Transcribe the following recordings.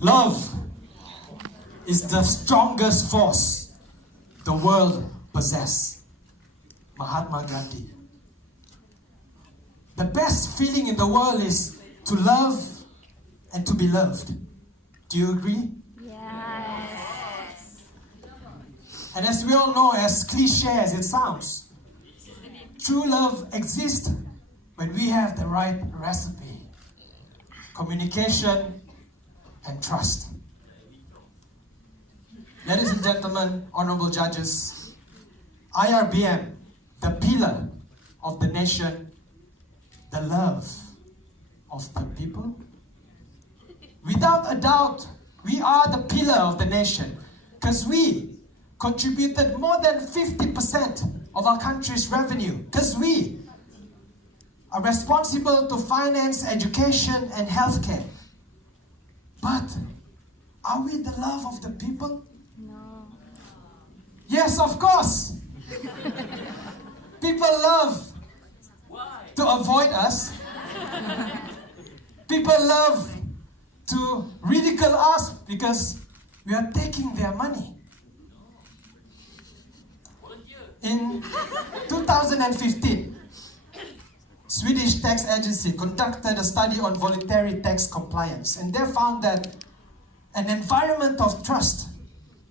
Love is the strongest force the world possesses. Mahatma Gandhi. The best feeling in the world is to love and to be loved. Do you agree? Yes. And as we all know, as cliche as it sounds, true love exists when we have the right recipe. Communication and trust. Ladies and gentlemen, honorable judges, IRBM, the pillar of the nation, the love of the people. Without a doubt, we are the pillar of the nation because we contributed more than 50% of our country's revenue, because we are responsible to finance education and healthcare. But are we the love of the people? No. Yes, of course. People love to avoid us. People love to ridicule us because we are taking their money. In 2015, Swedish tax agency conducted a study on voluntary tax compliance, and they found that an environment of trust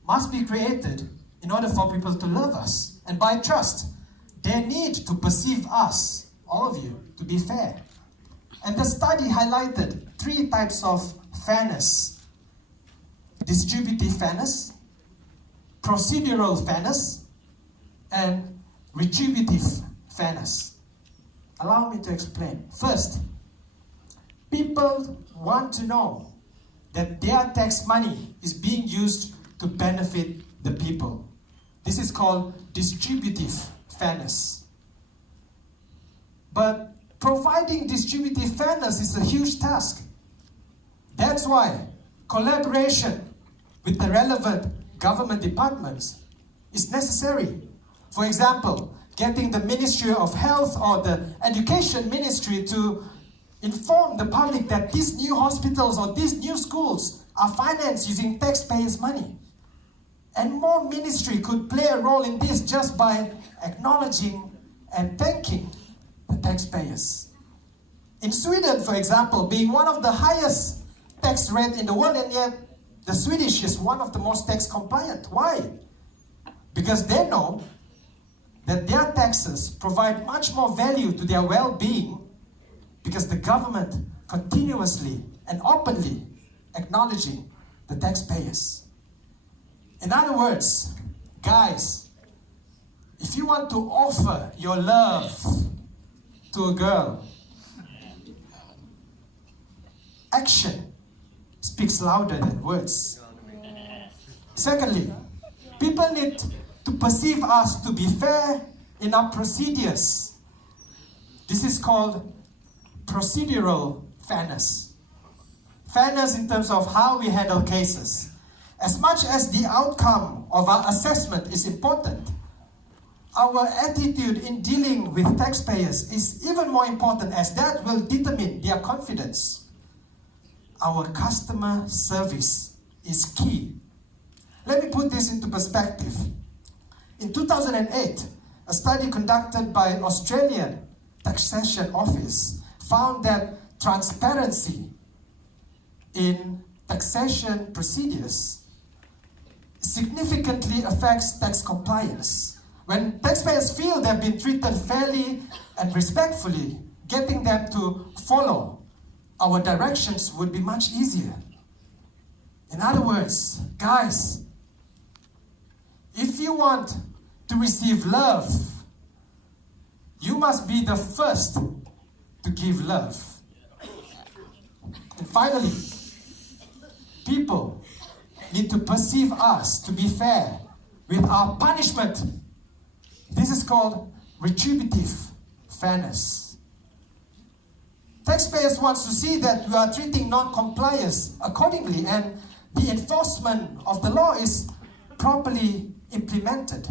must be created in order for people to love us. And by trust, they need to perceive us, all of you, to be fair. And the study highlighted 3 types of fairness: distributive fairness, procedural fairness, and retributive fairness. Allow me to explain. First, people want to know that their tax money is being used to benefit the people. This is called distributive fairness. But providing distributive fairness is a huge task. That's why collaboration with the relevant government departments is necessary. For example, getting the Ministry of Health or the Education Ministry to inform the public that these new hospitals or these new schools are financed using taxpayers' money. And more ministry could play a role in this just by acknowledging and thanking the taxpayers. In Sweden, for example, being one of the highest tax rate in the world, and yet the Swedish is one of the most tax compliant. Why? Because they know that their taxes provide much more value to their well-being because the government continuously and openly acknowledging the taxpayers. In other words, guys, if you want to offer your love to a girl, action speaks louder than words. Secondly, people need to perceive us to be fair in our procedures. This is called procedural fairness. Fairness in terms of how we handle cases. As much as the outcome of our assessment is important, our attitude in dealing with taxpayers is even more important, as that will determine their confidence. Our customer service is key. Let me put this into perspective. In 2008, a study conducted by Australian Taxation Office found that transparency in taxation procedures significantly affects tax compliance. When taxpayers feel they've been treated fairly and respectfully, getting them to follow our directions would be much easier. In other words, guys, if you want to receive love, you must be the first to give love. And finally, people need to perceive us to be fair with our punishment. This is called retributive fairness. Taxpayers want to see that we are treating non-compliers accordingly and the enforcement of the law is properly implemented.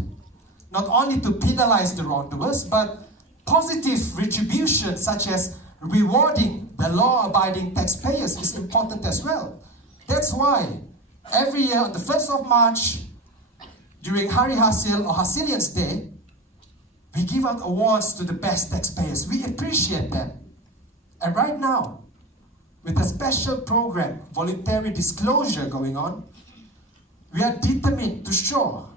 Not only to penalize the wrongdoers, but positive retribution such as rewarding the law-abiding taxpayers is important as well. That's why every year on the 1st of March, during Hari Hasil or Hasilians Day, we give out awards to the best taxpayers. We appreciate them. And right now, with a special program, voluntary disclosure going on, we are determined to show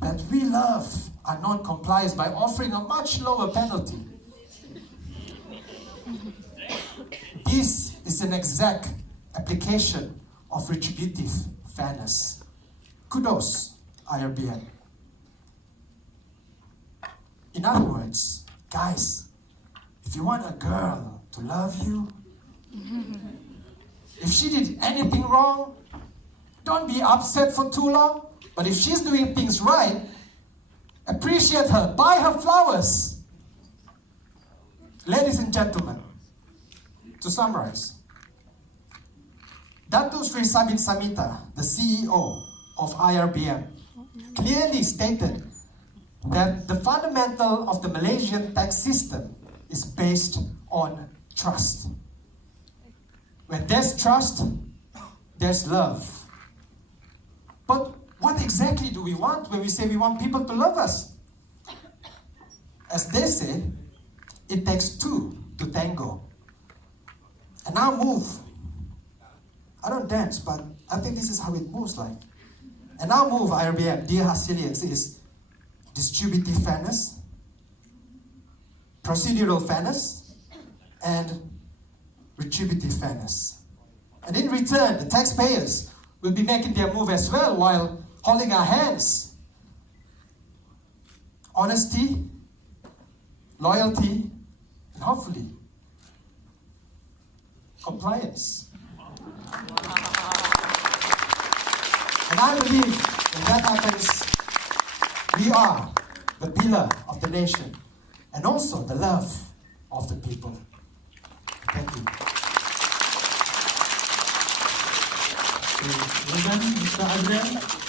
that we love our non-compliance by offering a much lower penalty. This is an exact application of retributive fairness. Kudos, IRBM. In other words, guys, if you want a girl to love you, if she did anything wrong, don't be upset for too long. But if she's doing things right, appreciate her, buy her flowers. Ladies and gentlemen, to summarize, Datuk Sri Sabin Samita, the CEO of IRBM, clearly stated that the fundamental of the Malaysian tax system is based on trust. When there's trust, there's love. But what exactly do we want when we say we want people to love us? As they say, it takes two to tango. And now move. I don't dance, but I think this is how it moves like. And now move, IRBM, dear Hasilians, is distributive fairness, procedural fairness, and retributive fairness. And in return, the taxpayers will be making their move as well while holding our hands. Honesty, loyalty, and hopefully, compliance. And I believe when that happens, we are the pillar of the nation and also the love of the people. Thank you. Well done, Mr. Adrian.